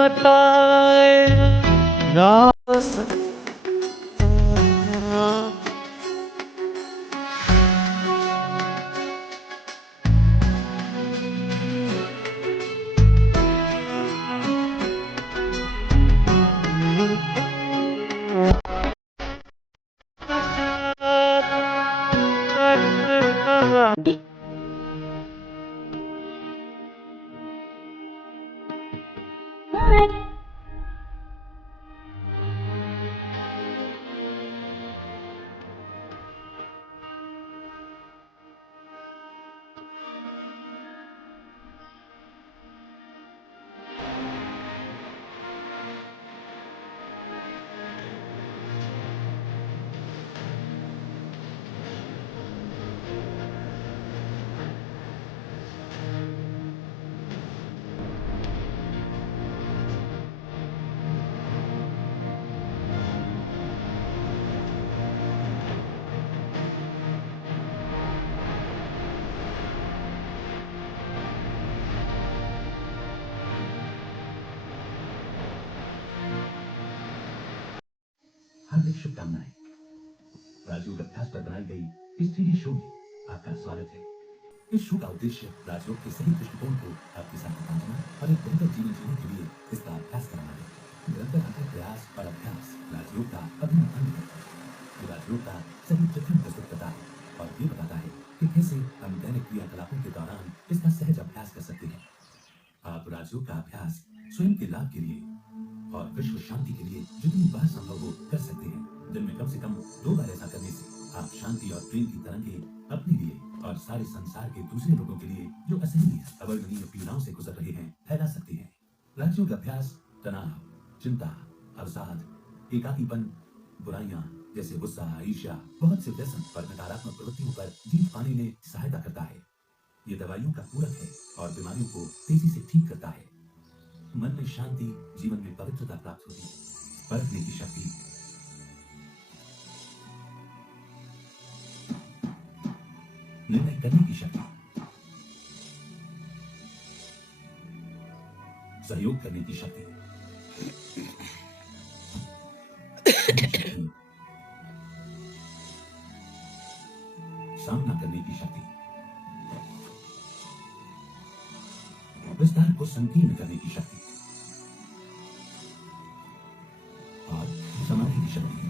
बताए ना हार्दिक शुभकामनाएं। राजयोग अभ्यास पर बनाई गई इस टीवी शो में आपका स्वागत है। इस शो का उद्देश्य राजयोग के सही दृष्टिकोण को आपके साथ पहुंचना और एक बेहतर जीवन जीने के लिए इसका अभ्यास कराना है। निरंतर अथक प्रयास और अभ्यास राजयोग का अभिन्न अंग है। ये राजयोग का सही चित्रण प्रस्तुत करता है और ये बताता है कि कैसे हम दैनिक क्रियाकलापों के दौरान इसका सहज अभ्यास कर सकते हैं। आप राजयोग का अभ्यास स्वयं के लाभ के लिए और विश्व शांति के लिए जितनी बार संभव हो कर सकते हैं। दिन में कम से कम 2 बार ऐसा करने से आप शांति और प्रेम की तरंगें अपने लिए और सारे संसार के दूसरे लोगों के लिए जो असहनीय अवर्णनीय पीड़ाओं से गुजर रहे हैं फैला सकते हैं। राजयोग अभ्यास तनाव, चिंता, अवसाद, एकाकीपन, बुराइयां जैसे गुस्सा, ईर्ष्या, बहुत से व्यसन और नकारात्मक प्रवृत्तियों पर जीत पाने में सहायता करता है। ये दवाइयों का पूरक है और बीमारियों को तेजी से ठीक करता है। मन में शांति, जीवन में पवित्रता प्राप्त होती है। परखने की शक्ति, निर्णय करने की शक्ति, सहयोग करने की शक्ति, सामना करने की शक्ति, विस्तार को संकीर्ण करने की शक्ति और समाधि की शक्ति।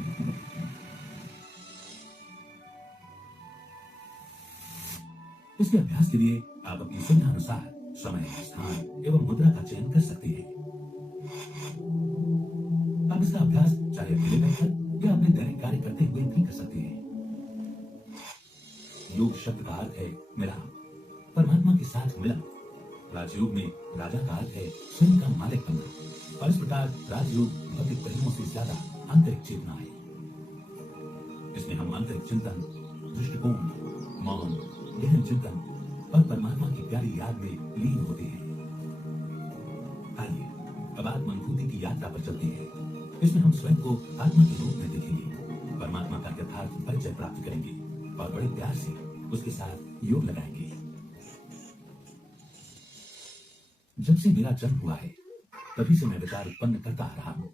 इसके अभ्यास के लिए आप अपनी सुविधा अनुसार समय, स्थान एवं मुद्रा का चयन कर सकते हैं। आप इसका अभ्यास चाहे अकेले बैठकर या अपने दैनिक कार्य करते हुए भी कर सकते हैं। योग शब्द का अर्थ है मिलाप, परमात्मा के साथ मिलाप। राजयोग में राजा का अर्थ है स्वयं का मालिक बनना और इस प्रकार राजयोग भौतिक पहलुओं से ज्यादा आंतरिक चेतना है। इसमें हम आंतरिक चिंतन, दृष्टिकोण, मौन, गहन चिंतन और परमात्मा की प्यारी याद में लीन होते हैं। आइए अब आत्म अनुभूति की यात्रा पर चलते हैं। इसमें हम स्वयं को आत्मा के रूप में देखेंगे, परमात्मा का यथार्थ परिचय प्राप्त करेंगे और बड़े प्यार से उसके साथ योग लगाएंगे। जब से मेरा जन्म हुआ है तभी से मैं विचार उत्पन्न करता आ रहा हूं।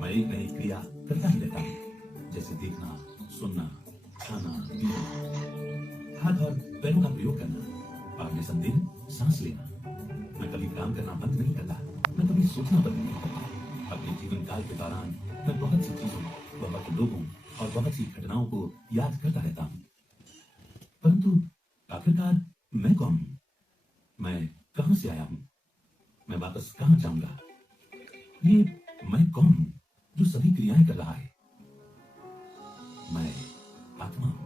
मैं एक नई क्रिया करता ही रहता हूं, जैसे देखना, सुनना, खाना, पीना, हाथ और पैरों का प्रयोग करना और निसंदेह सांस लेना। मैं कभी काम करना बंद नहीं करता, मैं कभी सोचना बंद नहीं करता। अपने जीवन काल के दौरान मैं बहुत सी चीजों, बहुत लोगों और बहुत सी घटनाओं को याद करता रहता हूं। परंतु आखिरकार मैं कौन हूं? मैं कहां से आया हूं? मैं वापस कहां जाऊंगा? ये मैं कौन हूं जो सभी क्रियाएं कर रहा है? मैं आत्मा हूं,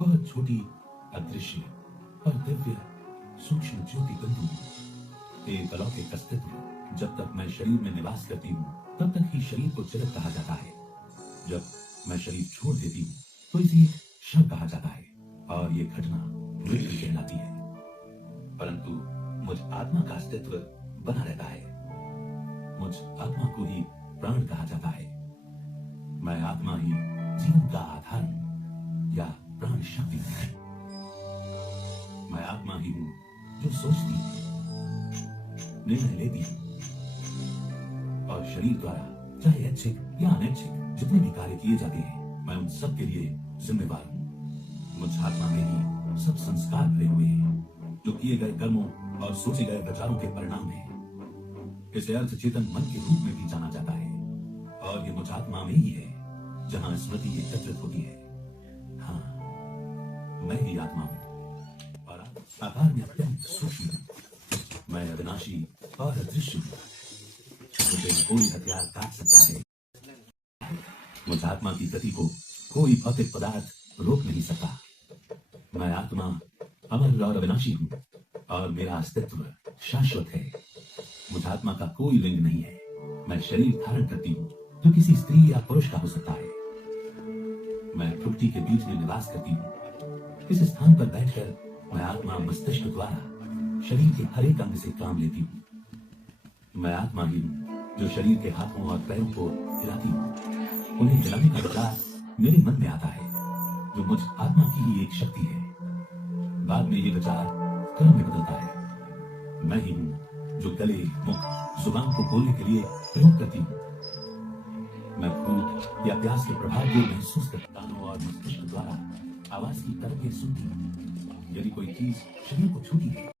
बहुत छोटी, अदृश्य और दिव्य सूक्ष्म ज्योति बिंदु हूं। एक अलौकिक अस्तित्व। जब तक मैं शरीर में निवास करती हूं तब तक ही शरीर को जगत कहा जाता है। जब मैं शरीर छोड़ देती हूं तो इसे शव कहा जाता है और ये घटना मृत्यु कहलाती है। परंतु मुझ आत्मा का अस्तित्व बना रहता है। मुझ आत्मा को ही प्राण कहा जाता है। मैं आत्मा ही जीवन का आधार हूं या प्राण शक्ति हूं। मैं आत्मा ही हूं जो सोचती हूं, निर्णय लेती हूं, और शरीर द्वारा चाहे ऐच्छिक या अनैच्छिक जितने भी कार्य किए जाते हैं, मैं उन सब के लिए जिम्मेवार हूँ। मुझ आत्मा में ही सब संस्कार भरे हुए हैं जो किए गए कर्मों और सोचे गए विचारों के परिणाम हैं। इसे अर्थ चेतन मन के रूप में भी जाना जाता है और ये मुझ आत्मा में ही है जहां स्मृति एकत्रित होती है। हाँ, मैं ही आत्मा हूँ और आकार में अत्यंत सूक्ष्म हूँ। मैं अविनाशी और अदृश्य हूँ। मुझे कोई हथियार काट सकता है। मुझ आत्मा की गति को कोई भौतिक पदार्थ रोक नहीं सकता। मैं आत्मा अमर और अविनाशी हूँ और मेरा अस्तित्व शाश्वत है। मुझ आत्मा का कोई लिंग नहीं है। मैं शरीर धारण करती हूँ जो किसी स्त्री या पुरुष का हो सकता है। मैं प्रकृति के बीच में निवास करती हूँ। इस स्थान पर बैठकर मैं आत्मा मस्तिष्क द्वारा शरीर के हर एक अंग से काम लेती हूँ। मैं आत्मा ही हूँ जो शरीर के हाथों और पैरों को हिलाती हूँ। उन्हें हिलाने का विचार मेरे मन में आता है जो मुझ आत्मा की ही एक शक्ति है। बाद में ये विचार कर्म में बदलता है। मैं ही हूँ जो गले, मुख, जुबान को बोलने के लिए प्रयोग करती हूँ। मैं भूख या प्यास के प्रभाव को महसूस करता हूँ और मस्तिष्क द्वारा आवाज की तरंगें सुनती हूँ। यदि कोई चीज शरीर को छूती है